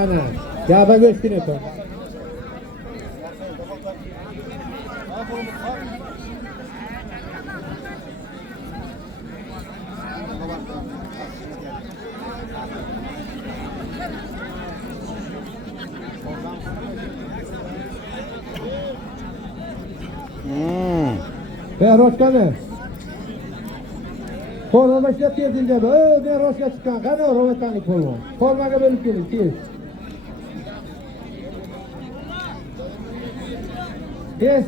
Ana, gaba göçkün yapın. Roşkanı. Forma başlap keldince ben roşka çıkan. Qani ro'yxatdan forma. Formaga bo'lib keling, tez.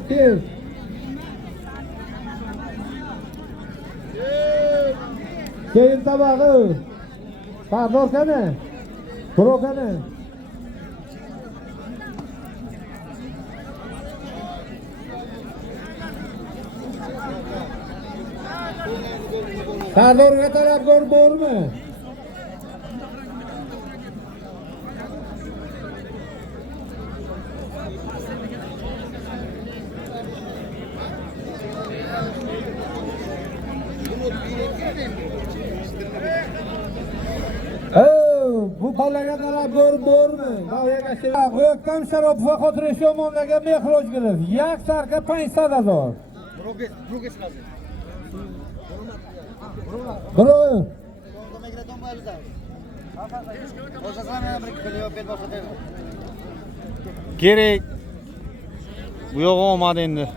Tez. Keyin tabog'i. Pardon qani? Pro qani? Sardorga talabgor bormi? Bu palaga talabgor bormi? O'ktam sharob va xotira shomonlarga mehroj kirib, yak sarka 500 000. Bro. Gerek. Bu yo'q olmadi endi.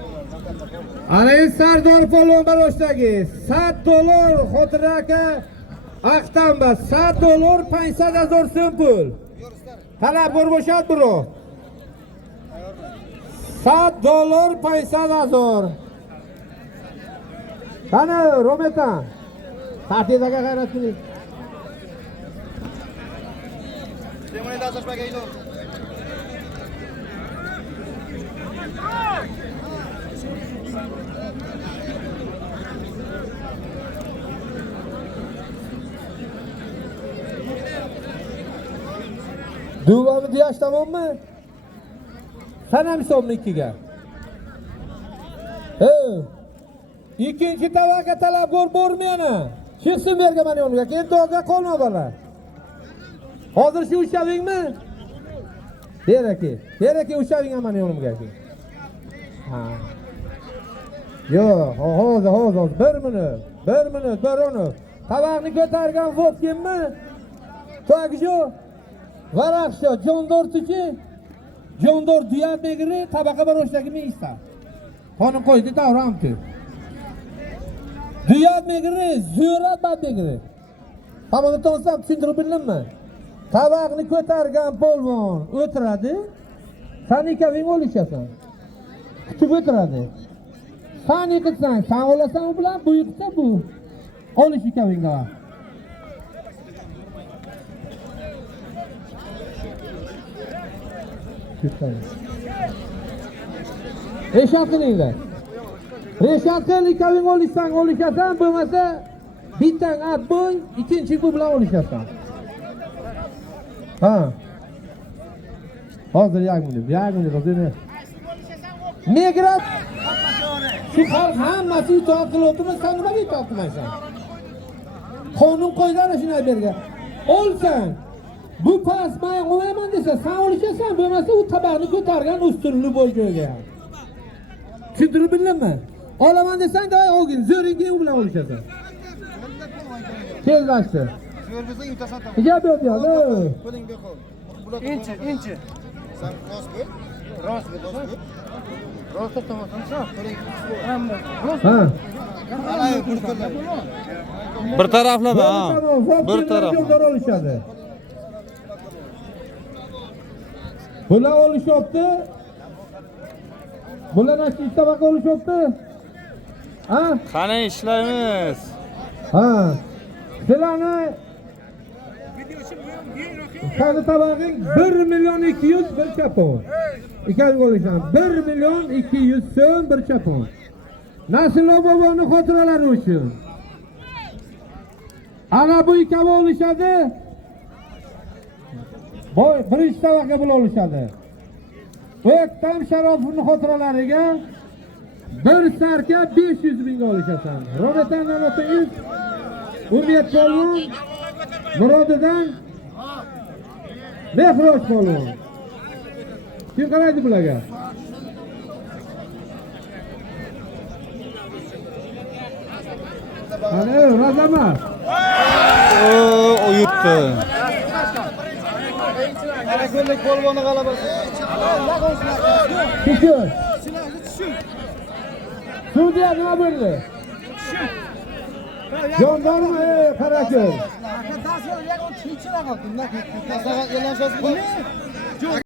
Ana Sardor polvon baroshdagi $100 xotiraka aqtamba $100 500 000 so'm pul. Talabgor bo'shad bro. $100 500 000. Qani Rometan. Partiyaga g'ayrat qiling. Demonida azashmaga ilon. Duvamı diyaş tamam mı? Sana mı somlu 2'ga? İkinci tavaga talabgor bormayana. Chiqsin berga mana yoniga. Keyin to'g'ga qolma bola. Hozir shu ushavingmi? Beraki ushaving mana yonimga. Ha. Yo'q, hozir 1 minut, baroni. Tavaqni ko'targan Vobkinmi? To'g'jo. Varaqsho, Jondorchichi. Jondor duyat megri tabaqa baroshdagi mista. Qonun qo'ydi davramti. Duyat megri, ziyrat bad megri. Hamma tonsam tushuntirib bildimmi? Tabaqni ko'targan polvon o'tiradi. Sen ikkoving o'lishasan. Kutib o'tiradi. Sen yiqilsang, sen olasan u bilan, bu yiqilsa bu. Olish ikkovingga. Reshat qilinglar. Reshat qil, ikkoving olishasan, bo'lmasa bittang at bo'y, ikkinchi bu bilan olishasan. Ha. Hozir yagmini qozini. Migrat. Shu hammasi itoat qilyaptimi, sen nimaga itoat qilmaysan? Qonun qo'ygan shunday bergan. Olsan, bu pas men olmayman desa, sen olishasan, bo'lmasa u tabaqni ko'targan ustunli bo'ljoyga. Tushuntirib bildimmi? Olaman desang, davay olgin, zo'ringga u bilan olishasan. Kelmashdi. Yürgüzün yutasan tamam. İcab ediyor. Pulingga qo'l. Inchi. Sen rost bu. Rost. Rost to'g'ri. Ha. Ana bir qo'llar. Bir taraflama ha. Bir taraf. Yo'ldan olishadi. Bular olishyapti. Bular nasıl tabaka olishyapti? Ha? Qani ishlaymiz. Ha. Sizlarni Qani tabag'ing 1 million 200 bir chapon. Ikkalib olisham. 1 million 200 so'm bir chapon. Nasllar boboni xotiralari uchun. Ana bu ikkovi olishadi. Boy birinchi tabaqqa bular olishadi. O'ktam Sharopovning xotiralariga bir sarka 500 mingga olishasan. Ro'batandan o'tingiz. Umid polvon Murodidan Mehroj polvon. Kim qaraydi bularga? Ana Razama. O yutdi. Ana ko'llik polvoni g'alabasi. Tushun. Sudya nima bo'ldi? Jondarmi qarakir. Maslahat e'lon